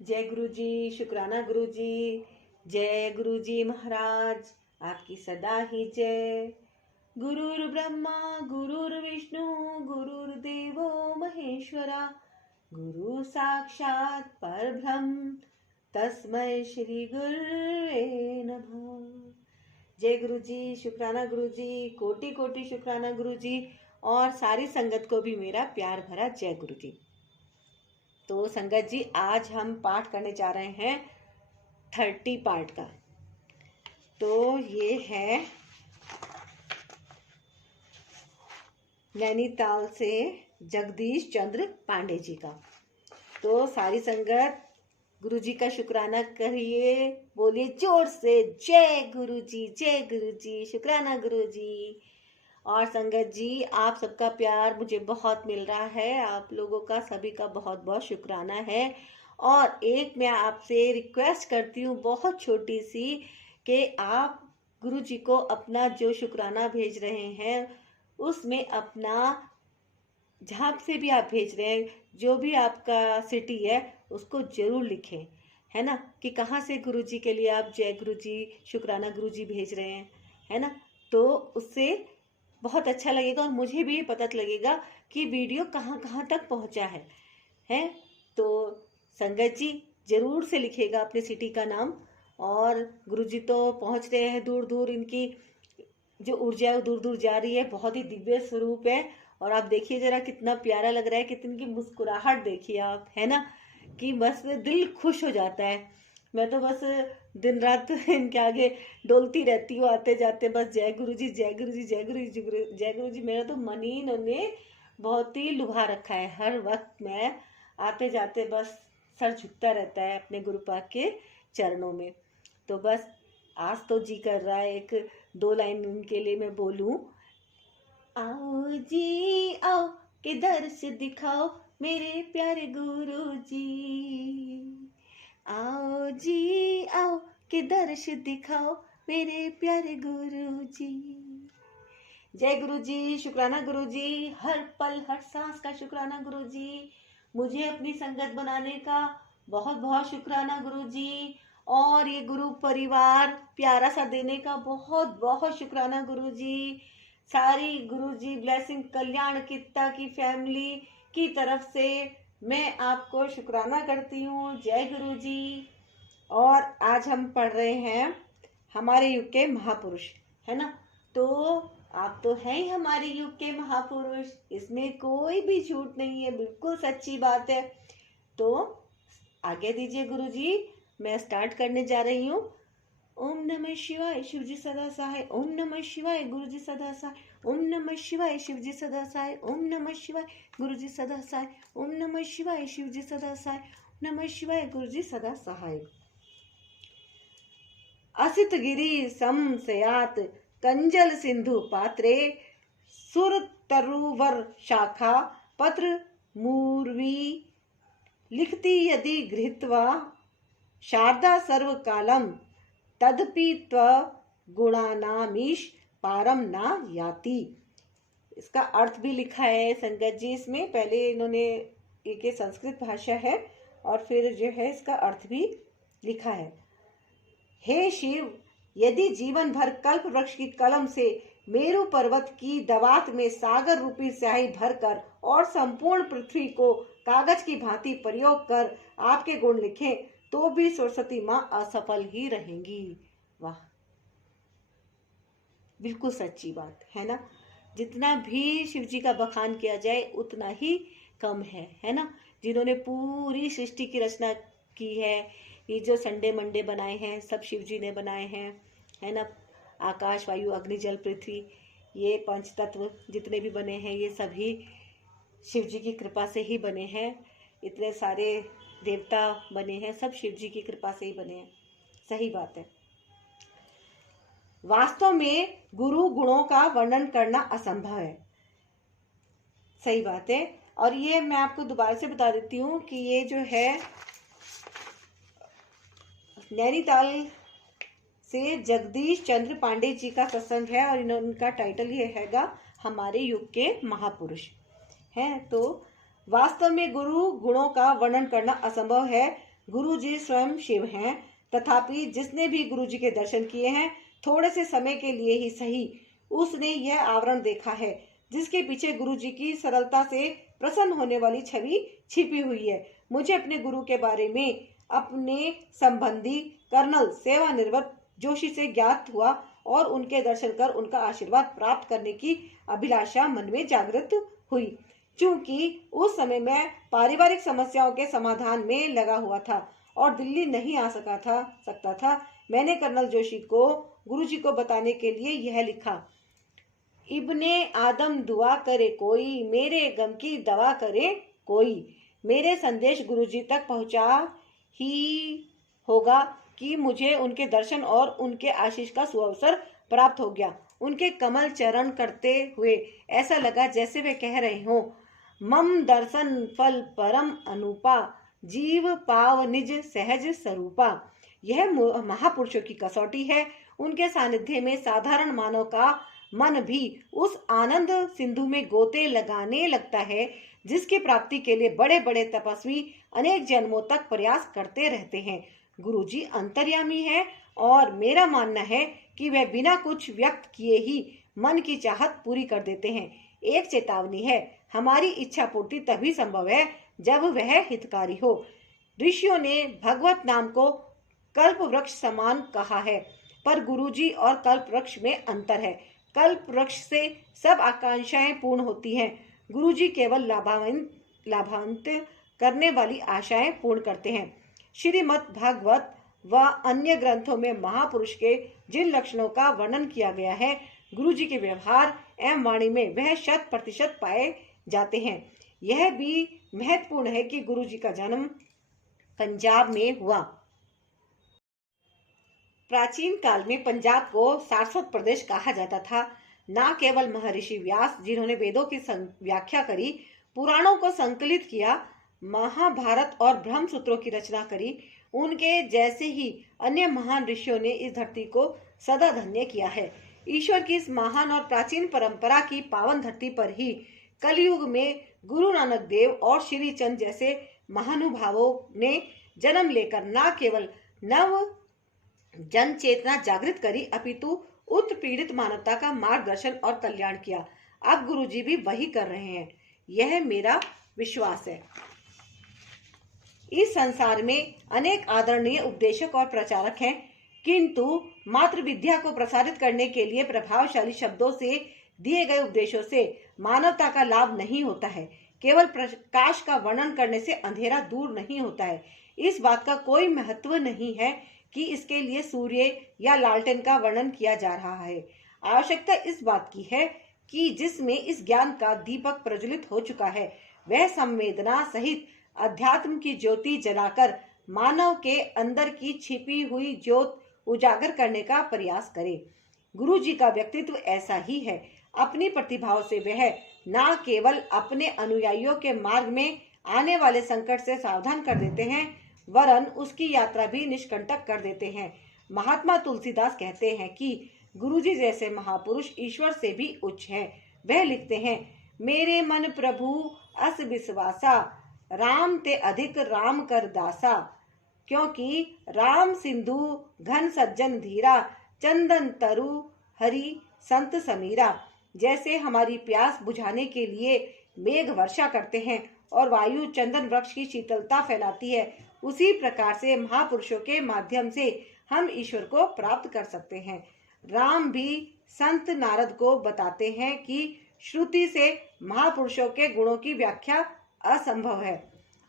जय गुरु जी, शुक्राना गुरु जी। जय गुरु जी महाराज, आपकी सदा ही जय। गुरुर् ब्रह्मा गुरुर्विष्णु गुरुर्देवो महेश्वरा, गुरु साक्षात परब्रह्म तस्मै श्री गुरुवे नमः। जय गुरु जी, शुक्राना गुरु जी, कोटि कोटि शुक्राना गुरु जी, और सारी संगत को भी मेरा प्यार भरा जय गुरु जी। तो संगत जी, आज हम पाठ करने जा रहे हैं 30 पार्ट का। तो ये है नैनीताल से जगदीश चंद्र पांडे जी का। तो सारी संगत गुरु जी का शुक्राना करिए, बोलिए जोर से जय गुरु जी, शुक्राना गुरु जी। और संगत जी, आप सबका प्यार मुझे बहुत मिल रहा है, आप लोगों का सभी का बहुत बहुत शुक्राना है। और एक मैं आपसे रिक्वेस्ट करती हूँ बहुत छोटी सी, कि आप गुरु जी को अपना जो शुक्राना भेज रहे हैं उसमें अपना, जहाँ से भी आप भेज रहे हैं, जो भी आपका सिटी है उसको जरूर लिखें, है ना, कि कहाँ से गुरु जी के लिए आप जय गुरु जी, शुक्राना गुरु जी भेज रहे हैं, है ना। तो उससे बहुत अच्छा लगेगा और मुझे भी पता लगेगा कि वीडियो कहाँ कहाँ तक पहुँचा है। तो संगत जी जरूर से लिखेगा अपने सिटी का नाम। और गुरुजी तो पहुँच रहे हैं दूर दूर, इनकी जो ऊर्जा है वो दूर दूर जा रही है, बहुत ही दिव्य स्वरूप है। और आप देखिए जरा कितना प्यारा लग रहा है, कितनी इनकी मुस्कुराहट देखिए आप, है ना, कि बस दिल खुश हो जाता है। मैं तो बस दिन रात इनके आगे डोलती रहती हूँ, आते जाते बस जय गुरु जी, जय गुरु जी, जय गुरु जी, जय गुरु जी। मेरा तो मन ही इन्होंने बहुत ही लुभा रखा है। हर वक्त मैं आते जाते बस सर झुकता रहता है अपने गुरुपाद के चरणों में। तो बस आज तो जी कर रहा है एक 2 लाइन उनके लिए मैं बोलूं। आओ जी आओ के दर्श दिखाओ मेरे प्यारे गुरु जी, आओ जी आओ के दर्श दिखाओ मेरे प्यारे गुरु जी। जय गुरु जी, शुक्राना गुरु जी, हर पल हर सांस का शुक्राना गुरु जी, मुझे अपनी संगत बनाने का बहुत बहुत शुक्राना गुरु जी, और ये गुरु परिवार प्यारा सा देने का बहुत बहुत शुक्राना गुरु जी। सारी गुरु जी ब्लेसिंग कल्याण कित्ता की फैमिली की तरफ से मैं आपको शुक्राना करती हूँ। जय गुरु जी। और आज हम पढ़ रहे हैं हमारे युग के महापुरुष, है ना। तो आप तो हैं ही हमारे युग के महापुरुष, इसमें कोई भी झूठ नहीं है, बिल्कुल सच्ची बात है। तो आगे दीजिए गुरु जी, मैं स्टार्ट करने जा रही हूँ। ओम नमः शिवाय, शिव जी सदा सहाय। ओम नमः शिवाय, गुरु जी सदा सहाय। ओम नमः शिवाय, शिव जी सदा सहाय। ओम नमः शिवाय, गुरु जी सदा सहाय। ओम नमः शिवाय, शिव जी सदा सहाय। नमः शिवाय, गुरु जी सदा सहाय। असित गिरि समसयात कंजल सिंधु पात्रे, सुर तरुवर शाखा पत्र मूर्वी, लिखती यदि गृहीत्वा शारदा सर्वकालम, तदपि त्व गुणानामीश पारम ना याति। इसका अर्थ भी लिखा है संगत जी इसमें। पहले इन्होंने एक संस्कृत भाषा है और फिर जो है इसका अर्थ भी लिखा है। हे शिव, यदि जीवन भर कल्प वृक्ष की कलम से मेरु पर्वत की दवात में सागर रूपी स्याही भरकर और संपूर्ण पृथ्वी को कागज की भांति प्रयोग कर आपके गुण लिखें, तो भी सरस्वती माँ असफल ही रहेंगी। वाह, बिल्कुल सच्ची बात है ना। जितना भी शिव जी का बखान किया जाए उतना ही कम है ना। जिन्होंने पूरी सृष्टि की रचना की है, ये जो संडे मंडे बनाए हैं सब शिव जी ने बनाए हैं, है ना। आकाश वायु अग्नि जल पृथ्वी, ये 5 तत्व जितने भी बने हैं ये सभी शिव जी की कृपा से ही बने हैं। इतने सारे देवता बने हैं, सब शिव जी की कृपा से ही बने हैं। सही बात है। वास्तव में गुरु गुणों का वर्णन करना असंभव है। सही बात है। और ये मैं आपको दोबारा से बता देती हूँ कि ये जो है नैनीताल से जगदीश चंद्र पांडे जी का सत्संग है, और इनका टाइटल ये हैगा हमारे युग के महापुरुष हैं। तो वास्तव में गुरु गुणों का वर्णन करना असंभव है, गुरु जी स्वयं शिव हैं, तथापि जिसने भी गुरु जी के दर्शन किए हैं, थोड़े से समय के लिए ही सही, उसने यह आवरण देखा है जिसके पीछे गुरु जी की सरलता से प्रसन्न होने वाली छवि छिपी हुई है। मुझे अपने गुरु के बारे में अपने संबंधी कर्नल सेवानिवृत्त जोशी से ज्ञात हुआ और उनके दर्शन कर उनका आशीर्वाद प्राप्त करने की अभिलाषा मन में जागृत हुई। क्योंकि उस समय मैं पारिवारिक समस्याओं के समाधान में लगा हुआ था और दिल्ली नहीं आ सकता था, मैंने कर्नल जोशी को गुरुजी को बताने के लिए यह लिखा। इब्ने आदम दुआ करे कोई, मेरे गम की दवा करे कोई। मेरे संदेश गुरुजी तक पहुंचा ही होगा कि मुझे उनके दर्शन और उनके आशीष का सुअवसर प्राप्त हो गया। उनके कमल चरण करते हुए ऐसा लगा जैसे वे कह रहे हों, मम दर्शन फल परम अनुपा, जीव पाव निज सहज स्वरूपा। यह महापुरुषों की कसौटी है। उनके सानिध्य में साधारण मानव का मन भी उस आनंद सिंधु में गोते लगाने लगता है जिसकी प्राप्ति के लिए बड़े बड़े तपस्वी अनेक जन्मों तक प्रयास करते रहते हैं। गुरुजी अंतर्यामी है और मेरा मानना है कि वह बिना कुछ व्यक्त किए ही मन की चाहत पूरी कर देते हैं। एक चेतावनी है, हमारी इच्छा पूर्ति तभी संभव है जब वह हितकारी हो। ऋषियों ने भगवत नाम को कल्प वृक्ष समान कहा है, पर गुरुजी और कल्प वृक्ष में अंतर है। कल्प वृक्ष से सब आकांक्षाएं पूर्ण होती हैं, गुरुजी केवल लाभान्वित करने वाली आशाएं पूर्ण करते हैं। श्रीमद् भागवत व अन्य ग्रंथों में महापुरुष के जिन लक्षणों का वर्णन किया गया है, गुरुजी के व्यवहार एवं वाणी में वह 100% पाए जाते हैं। यह भी महत्वपूर्ण है कि गुरुजी का जन्म पंजाब में हुआ। प्राचीन काल में पंजाब को सारस्वत प्रदेश कहा जाता था। न केवल महर्षि व्यास जिन्होंने वेदों की व्याख्या करी, पुराणों को संकलित किया, महाभारत और ब्रह्म सूत्रों की रचना करी, उनके जैसे ही अन्य महान ऋषियों ने इस धरती को सदा धन्य किया है। ईश्वर की इस महान और प्राचीन परंपरा की पावन धरती पर ही कलयुग में गुरु नानक देव और श्री चंद जैसे महानुभावों ने जन्म लेकर न केवल नव जन चेतना जागृत करी, अपितु उत्पीड़ित मानवता का मार्गदर्शन और कल्याण किया। अब गुरुजी भी वही कर रहे हैं, यह मेरा विश्वास है। इस संसार में अनेक आदरणीय उपदेशक और प्रचारक हैं, किंतु मात्र विद्या को प्रसारित करने के लिए प्रभावशाली शब्दों से दिए गए उपदेशों से मानवता का लाभ नहीं होता है। केवल प्रकाश का वर्णन करने से अंधेरा दूर नहीं होता है। इस बात का कोई महत्व नहीं है कि इसके लिए सूर्य या लालटेन का वर्णन किया जा रहा है। आवश्यकता इस बात की है कि जिसमें इस ज्ञान का दीपक प्रज्वलित हो चुका है, वह संवेदना सहित अध्यात्म की ज्योति जलाकर मानव के अंदर की छिपी हुई ज्योत उजागर करने का प्रयास करे। गुरु जी का व्यक्तित्व ऐसा ही है। अपनी प्रतिभाओं से वह न केवल अपने अनुयायियों के मार्ग में आने वाले संकट से सावधान कर देते हैं, वरन उसकी यात्रा भी निष्कंटक कर देते हैं। महात्मा तुलसीदास कहते हैं कि गुरुजी जैसे महापुरुष ईश्वर से भी उच्च हैं। वह लिखते हैं, मेरे मन प्रभु अस विश्वासा, राम ते अधिक राम कर दासा, क्योंकि राम सिंधु घन सज्जन धीरा, चंदन तरु हरि संत समीरा। जैसे हमारी प्यास बुझाने के लिए मेघ वर्षा करते हैं और वायु चंदन वृक्ष की शीतलता फैलाती है, उसी प्रकार से महापुरुषों के माध्यम से हम ईश्वर को प्राप्त कर सकते हैं। राम भी संत नारद को बताते हैं कि श्रुति से महापुरुषों के गुणों की व्याख्या असंभव है।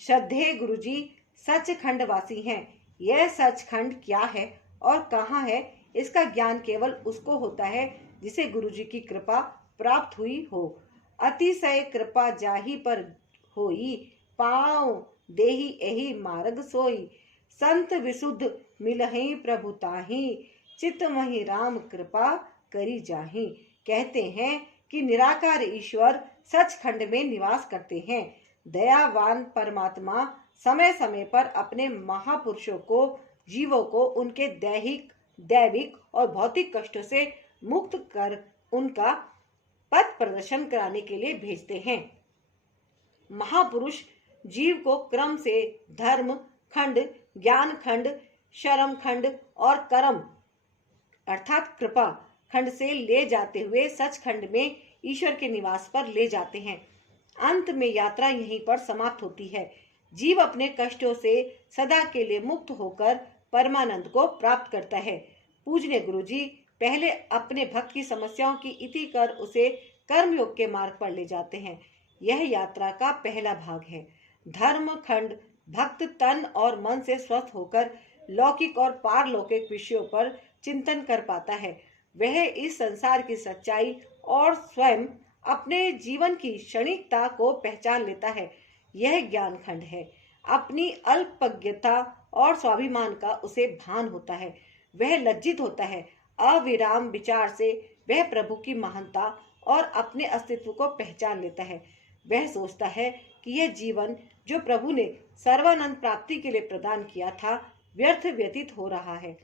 श्रद्धेय गुरुजी सचखंड वासी हैं। यह सचखंड क्या है और कहाँ है, इसका ज्ञान केवल उसको होता है जिसे गुरुजी की कृपा प्राप्त हुई हो। अतिशय कृपा जाहि पर होई, पाँव देहि एहि मार्ग सोई, संत विशुद्ध मिलहि प्रभु ताहि, चित महि राम कृपा करी जाहि। कहते हैं कि निराकार ईश्वर सचखंड में निवास करते हैं। दयावान परमात्मा समय समय पर अपने महापुरुषों को, जीवों को उनके दैविक और भौतिक कष्टों से मुक्त कर उनका पथ प्रदर्शन कराने के लिए भेजते हैं। महापुरुष जीव को क्रम से धर्म, खंड, ज्ञान खंड, शरम खंड और कर्म अर्थात कृपा खंड से ले जाते हुए सच खंड में ईश्वर के निवास पर ले जाते हैं। अंत में यात्रा यहीं पर समाप्त होती है। जीव अपने कष्टों से सदा के लिए मुक्त होकर परमानंद को प्राप्त करता है। पूजनीय गुरुजी पहले अपने भक्त की समस्याओं की इति कर उसे कर्मयोग के मार्ग पर ले जाते हैं। यह यात्रा का पहला भाग है। धर्म खंड भक्त तन और मन से स्वस्थ होकर लौकिक और पारलौकिक विषयों पर चिंतन कर पाता है। वह इस संसार की सच्चाई और स्वयं अपने जीवन की क्षणिकता को पहचान लेता है। यह ज्ञान खंड है। अपनी अल्पज्ञता और स्वाभिमान का उसे भान होता है। वह लज्जित होता है। अविराम विचार से वह प्रभु की महानता और अपने अस्तित्व को पहचान लेता है। वह सोचता है कि यह जीवन जो प्रभु ने सर्वानंद प्राप्ति के लिए प्रदान किया था व्यर्थ व्यतीत हो रहा है।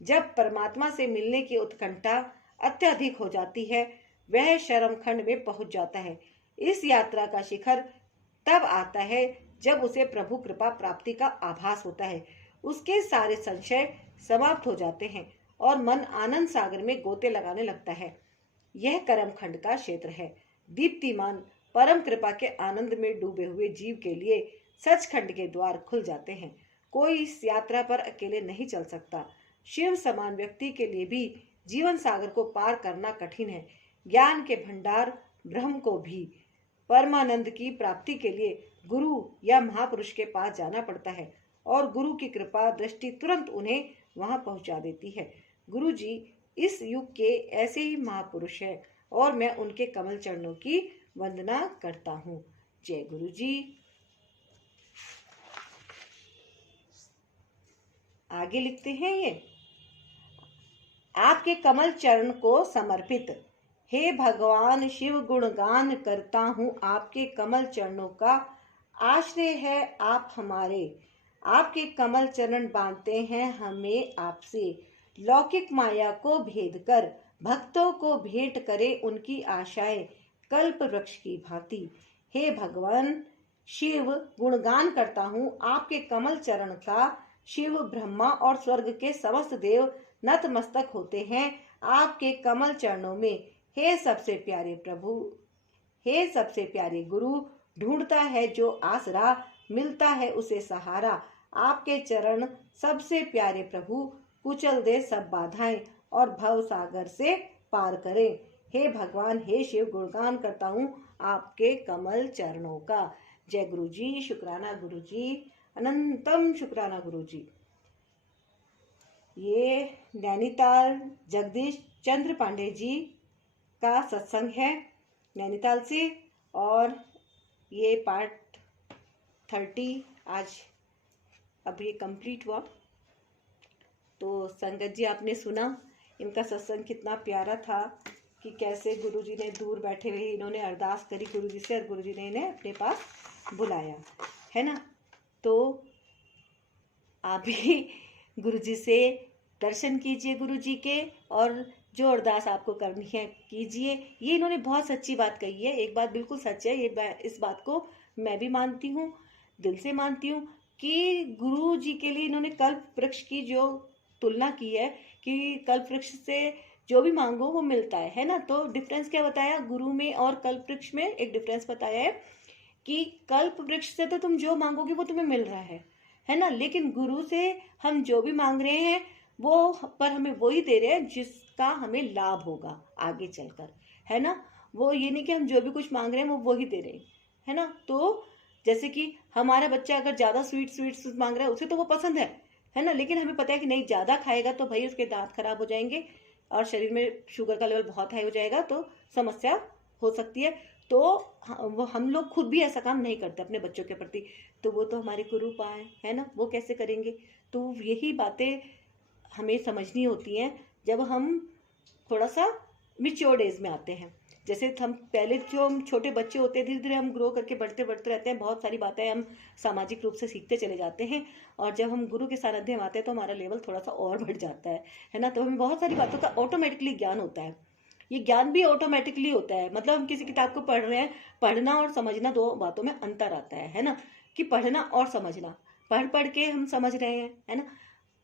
जब परमात्मा से मिलने की उत्कंठा अत्यधिक हो जाती है वह शरम खंड में पहुंच जाता है। इस यात्रा का शिखर तब आता है जब उसे प्रभु कृपा प्राप्ति का आभास होता है। उसके सारे संशय समाप्त हो जाते हैं और मन आनंद सागर में गोते लगाने लगता है। यह कर्म खंड का क्षेत्र है। दीप्तिमान परम कृपा के आनंद में डूबे हुए जीव के लिए सचखंड के द्वार खुल जाते हैं। कोई इस यात्रा पर अकेले नहीं चल सकता। शिव समान व्यक्ति के लिए भी जीवन सागर को पार करना कठिन है। ज्ञान के भंडार ब्रह्म को भी परमानंद की प्राप्ति के लिए गुरु या महापुरुष के पास जाना पड़ता है और गुरु की कृपा दृष्टि तुरंत उन्हें वहां पहुंचा देती है। गुरु जी इस युग के ऐसे ही महापुरुष हैं और मैं उनके कमल चरणों की वंदना करता हूँ। जय गुरु जी। आगे लिखते हैं ये, आपके कमल चरण को समर्पित हे भगवान शिव गुणगान करता हूँ। आपके कमल चरणों का आश्रय है आप हमारे। आपके कमल चरण बांधते हैं हमें आपसे। लौकिक माया को भेद कर भक्तों को भेंट करे उनकी आशाएं कल्प वृक्ष की भांति। हे भगवान शिव गुणगान करता हूँ आपके कमल चरण का। शिव ब्रह्मा और स्वर्ग के समस्त देव नतमस्तक होते हैं आपके कमल चरणों में। हे सबसे प्यारे प्रभु, हे सबसे प्यारे गुरु, ढूंढता है जो आसरा मिलता है उसे सहारा। आपके चरण सबसे प्यारे प्रभु, कुचल दे सब बाधाएं और भव सागर से पार करें। हे भगवान हे शिव गुणगान करता हूँ आपके कमल चरणों का। जय गुरु जी। शुक्राना गुरु जी, अनंतम शुक्राना गुरु जी। ये नैनीताल जगदीश चंद्र पांडे जी का सत्संग है नैनीताल से, और ये पार्ट 30 आज अभी कंप्लीट हुआ। तो संगत जी आपने सुना इनका सत्संग कितना प्यारा था कि कैसे गुरुजी ने दूर बैठे हुए इन्होंने अरदास करी गुरुजी से और गुरुजी ने इन्हें अपने पास बुलाया, है ना। तो आप भी गुरुजी से दर्शन कीजिए गुरुजी के, और जो अरदास आपको करनी है कीजिए। ये इन्होंने बहुत सच्ची बात कही है। एक बात बिल्कुल सच है, इस बात को मैं भी मानती हूँ, दिल से मानती हूँ कि गुरु जी के लिए इन्होंने कल्प वृक्ष की जो तुलना की है कि कल्प वृक्ष से जो भी मांगो वो मिलता है ना। तो डिफरेंस क्या बताया गुरु में और कल्प वृक्ष में? एक डिफरेंस बताया है कि कल्प वृक्ष से तो तुम जो मांगोगे वो तुम्हें मिल रहा है ना, लेकिन गुरु से हम जो भी मांग रहे हैं वो पर हमें वही दे रहे हैं जिसका हमें लाभ होगा आगे चलकर, है ना। वो ये नहीं कि हम जो भी कुछ मांग रहे हैं वो वही दे रहे हैं, है ना। तो जैसे कि हमारा बच्चा अगर ज़्यादा स्वीट्स मांग रहा है उसे तो वो पसंद है ना, लेकिन हमें पता है कि नहीं ज़्यादा खाएगा तो भाई उसके दांत खराब हो जाएंगे और शरीर में शुगर का लेवल बहुत हाई हो जाएगा तो समस्या हो सकती है। तो वो हम लोग खुद भी ऐसा काम नहीं करते अपने बच्चों के प्रति, तो वो तो हमारे गुरु पाए, है ना, वो कैसे करेंगे। तो यही बातें हमें समझनी होती हैं जब हम थोड़ा सा मिच्योर एज में आते हैं। जैसे हम पहले जो हम छोटे बच्चे होते हैं धीरे धीरे हम ग्रो करके बढ़ते रहते हैं, बहुत सारी बातें हम सामाजिक रूप से सीखते चले जाते हैं, और जब हम गुरु के सानिध्य में आते हैं तो हमारा लेवल थोड़ा सा और बढ़ जाता है ना। तो हमें बहुत सारी बातों का ऑटोमेटिकली ज्ञान होता है। ये ज्ञान भी ऑटोमेटिकली होता है, मतलब हम किसी किताब को पढ़ रहे हैं, पढ़ना और समझना दो बातों में अंतर आता है ना, कि पढ़ना और समझना। पढ़ पढ़ के हम समझ रहे हैं, है ना।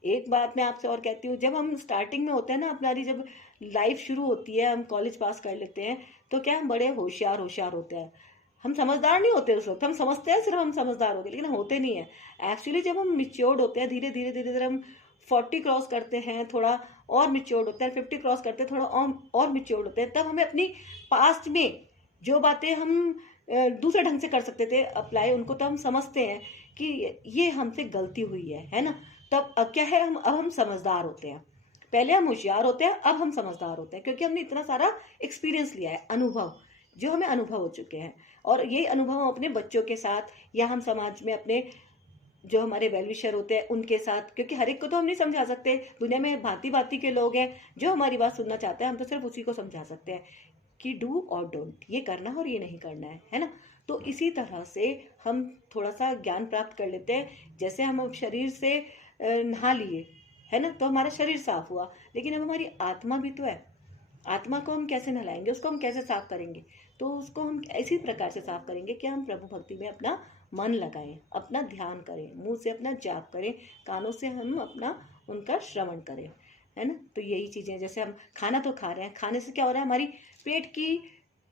एक बात मैं आपसे और कहती हूँ, जब हम स्टार्टिंग में होते हैं ना, हमारी जब लाइफ शुरू होती है, हम कॉलेज पास कर लेते हैं, तो क्या हम बड़े होशियार होशियार होते हैं, हम समझदार नहीं होते उस वक्त। हम समझते हैं सिर्फ हम समझदार हो गए, लेकिन होते नहीं है एक्चुअली। जब हम मिच्योर्ड होते हैं, धीरे धीरे धीरे धीरे हम 40 क्रॉस करते हैं, थोड़ा और मिच्योर्ड होते हैं, 50 क्रॉस करते हैं, थोड़ा और मिच्योर्ड होते हैं, तब हमें अपनी पास्ट में जो बातें हम दूसरे ढंग से कर सकते थे अप्लाई, उनको तो हम समझते हैं कि ये हमसे गलती हुई है ना। तब अब क्या है, अब हम समझदार होते हैं। पहले हम होशियार होते हैं, अब हम समझदार होते हैं, क्योंकि हमने इतना सारा एक्सपीरियंस लिया है, अनुभव, जो हमें अनुभव हो चुके हैं। और ये अनुभव हम अपने बच्चों के साथ, या हम समाज में अपने जो हमारे वेलविशर होते हैं उनके साथ, क्योंकि हर एक को तो हम नहीं समझा सकते, दुनिया में भांति भांति के लोग हैं जो हमारी बात सुनना चाहते हैं, हम तो सिर्फ उसी को समझा सकते हैं कि डू और डोंट, ये करना और ये नहीं करना है ना। तो इसी तरह से हम थोड़ा सा ज्ञान प्राप्त कर लेते हैं। जैसे हम अब शरीर से नहा लिए, है ना, तो हमारा शरीर साफ हुआ, लेकिन अब हमारी आत्मा भी तो है। आत्मा को हम कैसे नहलाएंगे, उसको हम कैसे साफ करेंगे? तो उसको हम इसी प्रकार से साफ करेंगे कि हम प्रभु भक्ति में अपना मन लगाएं, अपना ध्यान करें, मुंह से अपना जाप करें, कानों से हम अपना उनका श्रवण करें, है ना। तो यही चीज़ें, जैसे हम खाना तो खा रहे हैं, खाने से क्या हो रहा है, हमारी पेट की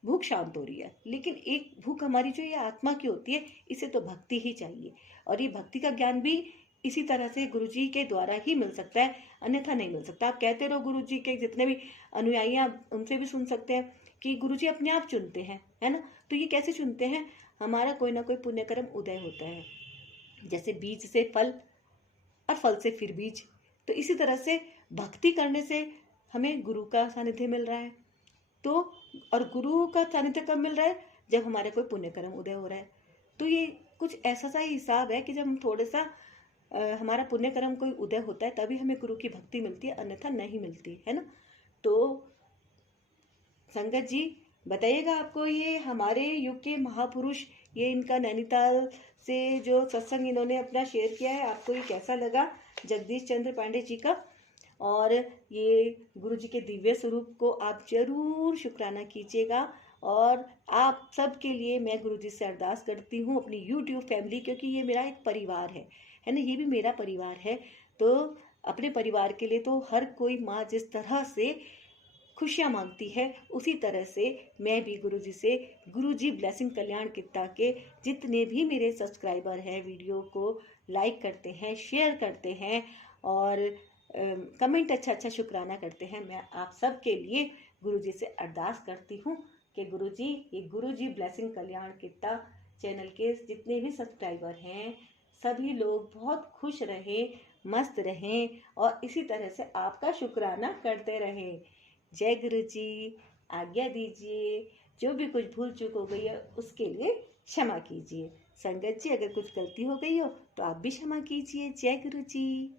भूख शांत हो रही है, लेकिन एक भूख हमारी जो ये आत्मा की होती है, इसे तो भक्ति ही चाहिए। और ये भक्ति का ज्ञान भी इसी तरह से गुरुजी के द्वारा ही मिल सकता है, अन्यथा नहीं मिल सकता। आप कहते रहो, गुरुजी के जितने भी अनुयायी हैं, आप उनसे भी सुन सकते हैं कि गुरुजी अपने आप चुनते हैं, है ना। तो ये कैसे चुनते हैं, हमारा कोई ना कोई पुण्य कर्म उदय होता है, जैसे बीज से फल और फल से फिर बीज। तो इसी तरह से भक्ति करने से हमें गुरु का सानिध्य मिल रहा है। तो और गुरु का सानिध्य कब मिल रहा है, जब हमारे कोई पुण्य कर्म उदय हो रहा है। तो ये कुछ ऐसा सा ही हिसाब है कि जब हम थोड़ा सा हमारा पुण्य कर्म कोई उदय होता है, तभी हमें गुरु की भक्ति मिलती है, अन्यथा नहीं मिलती, है ना। तो संगत जी, बताइएगा, आपको ये हमारे युग के महापुरुष, ये इनका नैनीताल से जो सत्संग इन्होंने अपना शेयर किया है, आपको ये कैसा लगा, जगदीश चंद्र पांडे जी का। और ये गुरु जी के दिव्य स्वरूप को आप जरूर शुक्राना कीजिएगा। और आप सबके लिए मैं गुरु जी से अरदास करती हूँ, अपनी यूट्यूब फैमिली, क्योंकि ये मेरा एक परिवार है ना, ये भी मेरा परिवार है। तो अपने परिवार के लिए तो हर कोई माँ जिस तरह से खुशियाँ मांगती है, उसी तरह से मैं भी गुरु जी से, गुरु जी ब्लेसिंग कल्याण कित्ता के जितने भी मेरे सब्सक्राइबर हैं, वीडियो को लाइक करते हैं, शेयर करते हैं और कमेंट अच्छा अच्छा शुक्राना करते हैं, मैं आप सब के लिए गुरु जी से अरदास करती हूँ कि गुरु जी, ये गुरु जी ब्लेसिंग कल्याण कित्ता चैनल के जितने भी सब्सक्राइबर हैं, सभी लोग बहुत खुश रहें, मस्त रहें और इसी तरह से आपका शुक्राना करते रहें। जय गुरु जी। आज्ञा दीजिए, जो भी कुछ भूल चूक हो गई है उसके लिए क्षमा कीजिए। संगत जी, अगर कुछ गलती हो गई हो तो आप भी क्षमा कीजिए। जय गुरु जी।